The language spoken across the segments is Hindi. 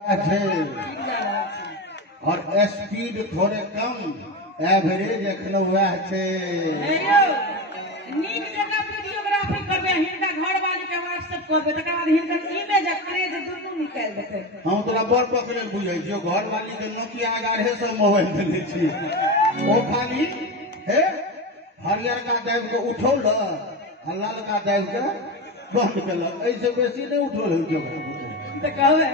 थे और स्पीड थोड़े कम एवरेज एखनो वह थे। नीक जगह वीडियोग्राफी करबे, हिनका घर वाली के व्हाट्सएप करबे, तकर बाद हिनकर इमेज आ क्रेज दुनू निकाल देते। हम तोरा बड़ पकड़े बुझे छियो, घर वाली के नोकिया 1100 मोबाइल देने छी, ओ खाली हे हरियर का दाब के उठौल आ लाल का दाब के बंद केलक, ऐसे बेसी नहीं उठौल हो जो त कहबे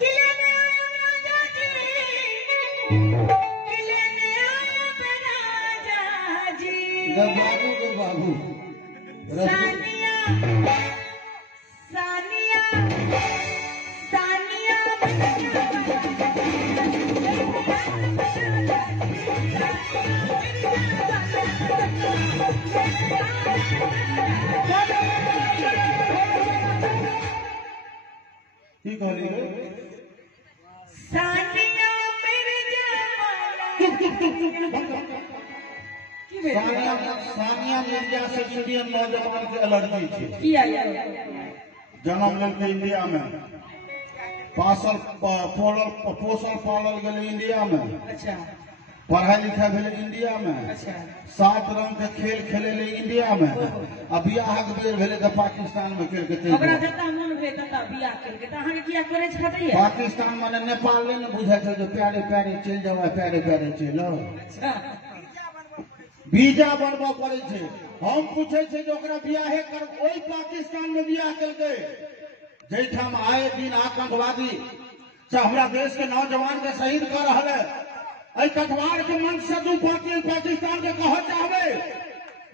किले ने राजा जी, किले ने राजा जी, बाबू सानिया सानिया सानिया की कहली सानिया मेरे सानिया मिर्जा से इंडियन नौजवान के लड़की थी, किया जन्म लेके इंडिया में, पोसल पालल गए इंडिया में, अच्छा पढ़ाई लिखाई भेले इंडिया में, अच्छा 7 रंग के खेल खेले ले इंडिया में, अब बियाह के बेर भेले तो पाकिस्तान में खेल के ओकरा जता मन भे तता बियाह केल के, त अहाँ के किया करे छथि? पाकिस्तान माने नेपाल ने बुझे थे जो प्यारे प्यारे चल जाओ, प्यारे प्यारे चलो, अच्छा वीजा बनबा पड़े थे। हम पूछे थे जो ओकरा बियाहे कर ओई पाकिस्तान में बियाह केलके जैठाम आए दिन आतंकवादी से हमरा देश के नौजवान के शहीद कर रहा है। ऐ कटवार के मंच से तू पाकिस्तान के कह चाहबे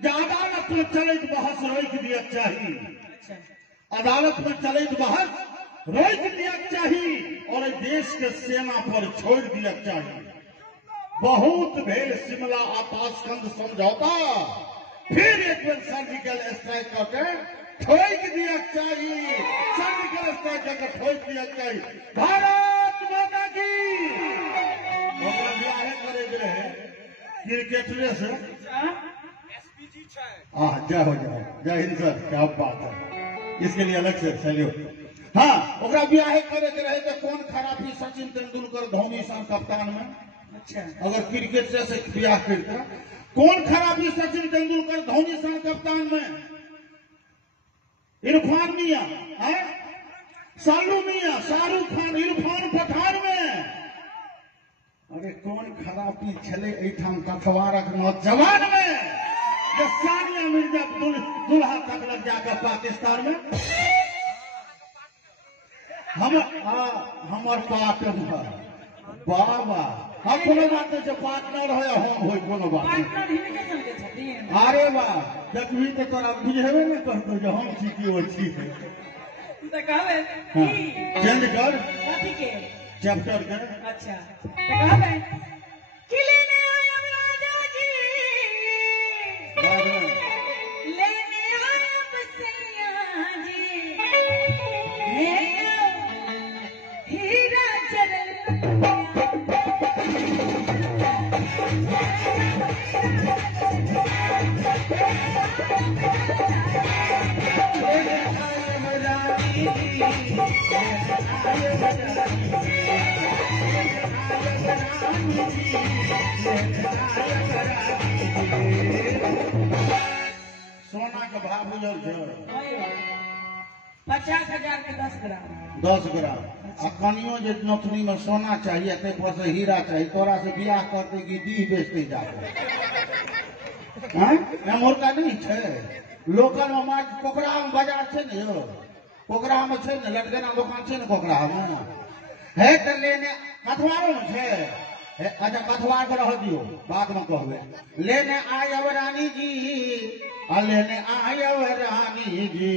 जे अदालत में चलित बहस रोक दिया चाहिए, अदालत में चलित बहस रोक दिया चाहिए और देश के सेना पर छोड़ दिया चाहिए। बहुत भेल शिमला आकाशगंज समझौता, फिर एक बार सर्जिकल स्ट्राइक करके ठोक दिया चाहिए, सर्जिकल स्ट्राइक करके ठोक दिया चाहिए। भारत माता की बियाह करे रहे क्रिकेटरे से जय हो जाए, जय हिंद सर, क्या बात है, इसके लिए अलग से सैल्यूट। हाँ ओकरा बियाह करे के रहे तो कौन खराबी सचिन तेंदुलकर धोनी सन कप्तान में, अच्छा अगर क्रिकेट से बियाह करता कौन खराबी सचिन तेंदुलकर धोनी सन कप्तान में, इरफान मियां है, सालू मियां, शाहरुख खान, इरफान पठान में, अरे कौन खराबी छले एठाम कथवारक नौजवान में जो सानिया मिर्जा दुल्हा तक लग जाकर पाकिस्तान में हमर पार्टनर बाबा हम कोनो बात नहीं, पार्टनर हो हम हो कोनो बात नहीं। पार्टनर हिनके संगे छथिन। अरे वाह जब भी तो तोरा बुझेबे नहीं करतो जो हम छी कि ओ छी त कहबे की चेंज कर कथि के चैप्टर के, अच्छा त कहबे किले ने राजा जी, लेने आया बसैया जी, हे हीरा चरण सोना के भाव बुझल छो 50,000 के 10 ग्राम 10 ग्राम। आ कनियो जे नथुनी में सोना चाहिए ते पर से हीरा चाहिए, तोरा से बियाह करते कि दी बेचते जाते हैं मोरका नहीं छे। लोकल में मार पोखरा में बाजार छे ने यो, पोखरा में छे ने लटकना दुकान छे ने पोखरा में है त लेने कथवारो में छे। अच्छा कथवार को रह दियो बाद में कहबे। लेने आयब रानी जी, लेने आयब रानी जी,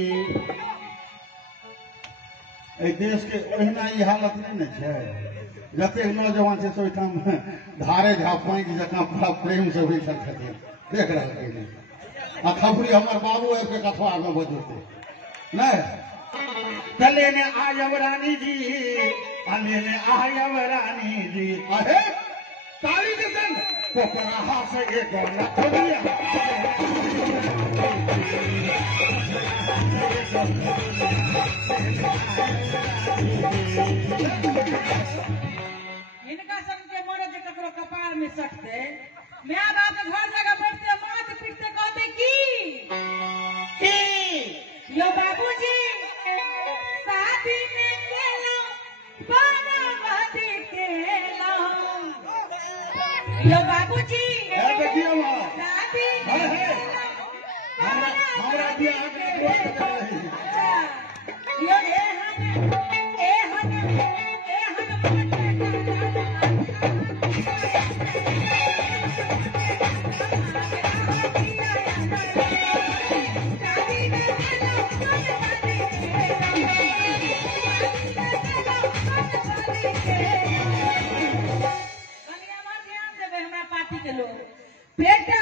ए देश के ओहिना ई हालत नहीं ने छे। जते नौजवान छे सोठाम धारे झापाई जका प्रेम से होई छथिन, देख रहल के आ खबरी हमर बाबू है के कथवार में बजते नहीं। त लेने आयब रानी जी, लेने आयब रानी जी, अहे ताली के संग पोखरा से एक लखनिया इनका सबके मरे जे ककरो कपार में सटते माय बाप घर जगह बैठते माथ पीटते कहते की यो बाबूजी शादी में केलो बरामदी केलो यो बाबूजी देखिए शादी हमरा बियाह के यो पार्टी के लोग बेटा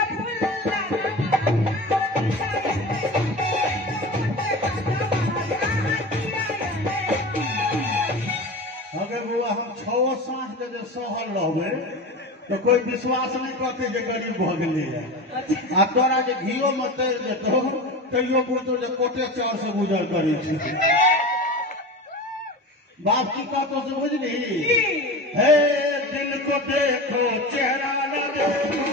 अगर बुआ हम 6 साँझ के जे सहल रहबे तो कोई विश्वास नहीं करते जे गरीब भ गेलै है आ तोरा जे घीओ में तैर देतो तैयो बुझतो जे कोटे चाउर से गुजर करै छी बाप की कहतो से बुझली हे दिल को देखो चेहरा न देखो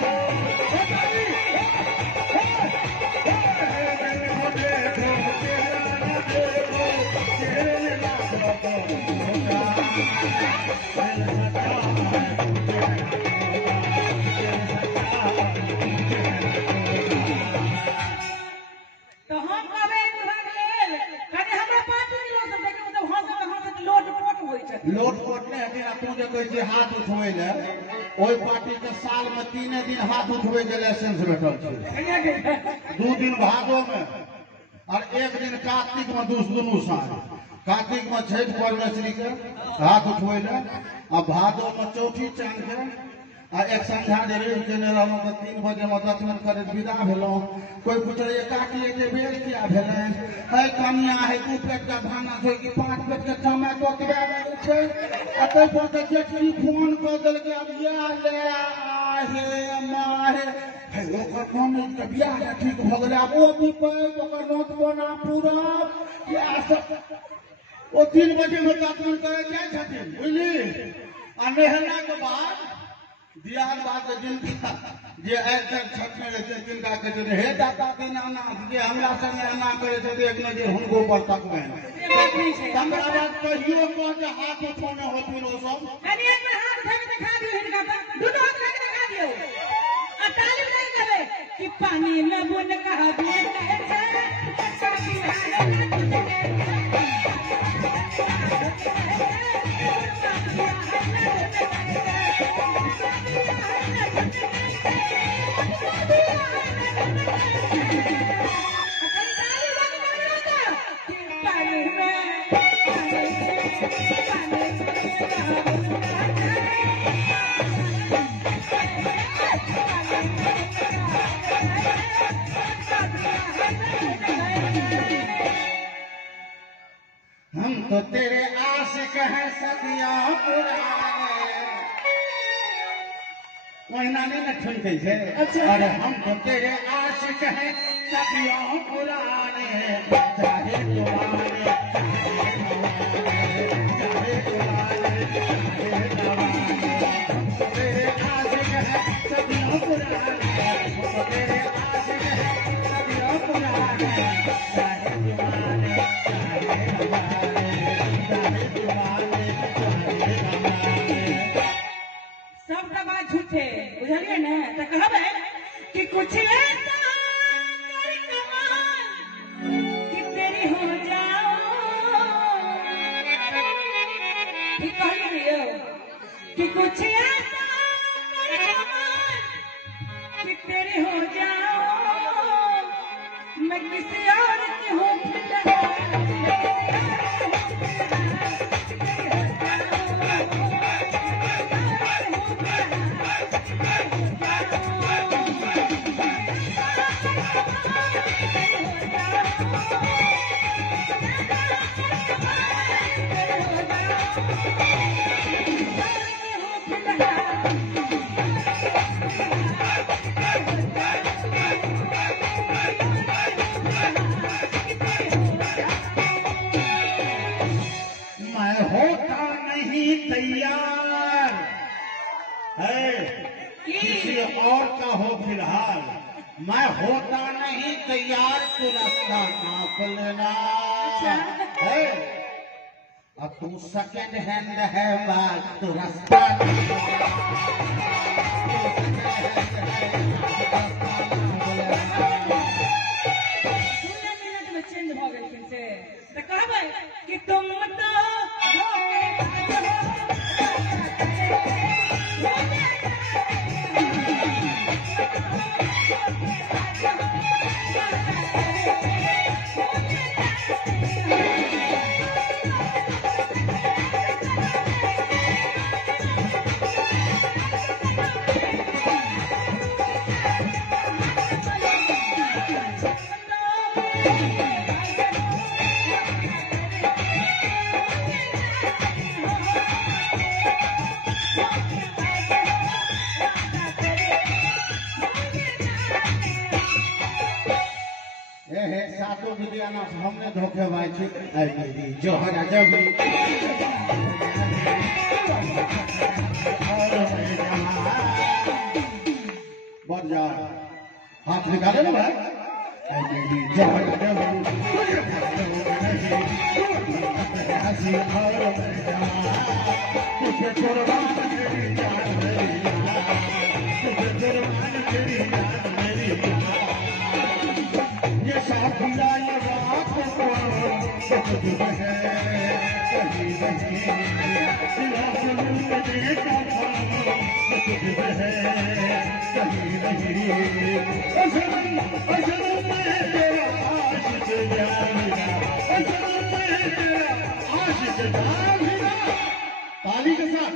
दिल को देखो चेहरा न देखो चेहरे में लाख तो हम कबे भाग लेल कने हमरा 5 किलो से देखे मतलब हंसत लोट पोट होई छै लोट पोट नहीं हथिन तू जे कहै छै हाथ उठबै ले ओहि पार्टी के साल में 3 दिन हाथ उठबै के लाइसेंस भेटल छै 2 दिन भादो में और 1 दिन कार्तिक में दुनू साँझ कार्तिक में छठि परमेश्वरी के हाथ उठबै ले आ भादो में चौठी चांद के आ एक संध्या जे रेव केने रहलहुँ तऽ 3 बजे में दर्शन करैत विदा भेलहुँ कोई पूछले काकी के बेर किया भेलै है कनिया है 2 पेट का खाना छै कि 5 पेट के टमाटो किया देल छै आ तै पर तऽ जेठरी फोन कऽ देलकै अब या ले आहे माहे हे ओकर मम्मी के बियाह ठीक भ गेलै आब ओ भी पैघ ओकर नोत बना पूरा या सब ओ 3 बजे में दर्शन करे जाइ छथिन बुझली आ नहेला के बाद बियाह बाद जिनका जे आइ तक छठमे रहते जिनका कहते हे दाता दीनानाथ जे हमरा संगे एना करे छथिन एक ने जे हुनको पर तकबनि हमरा बाद कहियो कह जे हाथ उठौने होथिन ओ सब कनी एक बार हाथ उठा के दिखा दियो हिनका पर दुनू हाथ उठा के दिखा दियो आ ताली बजा के देबे कि पानी में बुन कहा बिन हम तो तेरे आशिक हैं सदियों पुराने महीना नहीं न ठुनके छे अरे हम तो तेरे आशिक हैं सदियों पुराने चाहे जवाने चाहे जवाने हम तो तेरे आशिक हैं सदियों पुराने हम तो तेरे आशिक हैं सदियों पुराने चाहे जवाने सब बात झूठे बुझलिए ना तो कहबे कि कुछ ऐसा कर कमाल कि तेरी हो जाओ कि कहलिए कि कुछ ऐसा कर कमाल कि तेरी हो जाओ मैं किसी और की हूँ तैयार है किसी और का हो फिलहाल, मैं होता नहीं तैयार तो रास्ता नाप लेना है। अब तू सेकंड हैंड है माल तो रास्ता में चेंज हो गई फिर से तो कहबै कि तुम तो सातों विद्याना हमने धोखेबाज जोहर जबी बढ़ जा हाथ निकाले ना भाई जोहर ये साथिया ये रात को कहीं ताली के साथ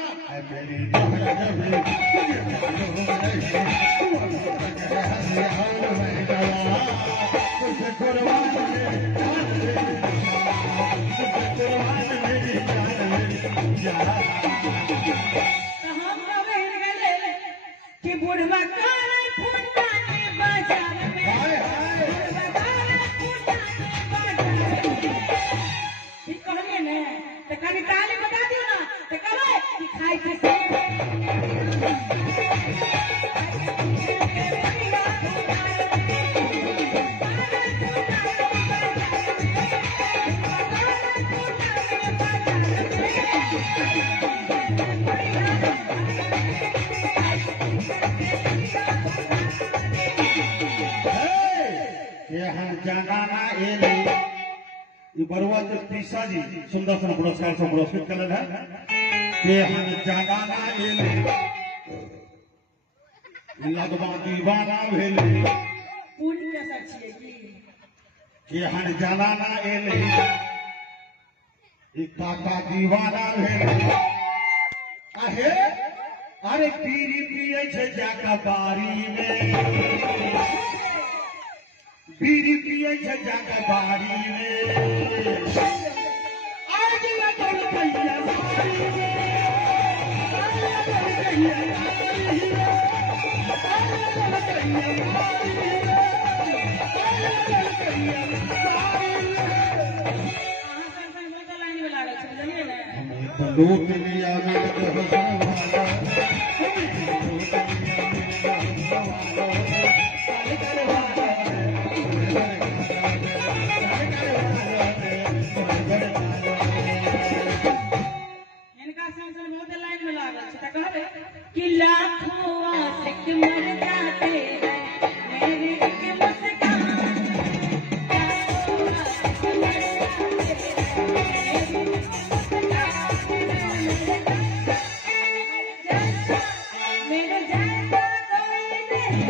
कि बुढ़वा कहलिए ने तो कभी ताली बता दियो ना तो कहबै कि खाई के जनाना बरुआ के पीसा जी सुंदर सन पुरस्कार से पुरस्कृत कल है जनाना लगवा दीवाना भेले पूरी कैसा छिए कि हन जनाना काका दीवाना भेले आहे अरे पीरी पिए छे जाका बारी में बीड़ी पिए छे जाके बारी में आज ये तो कहिया बारी में तो लूट लिया मैं तो कि लाखों आशिक मर जाते हैं मेरी एक मुस्कान मेरे जैसा कोई नहीं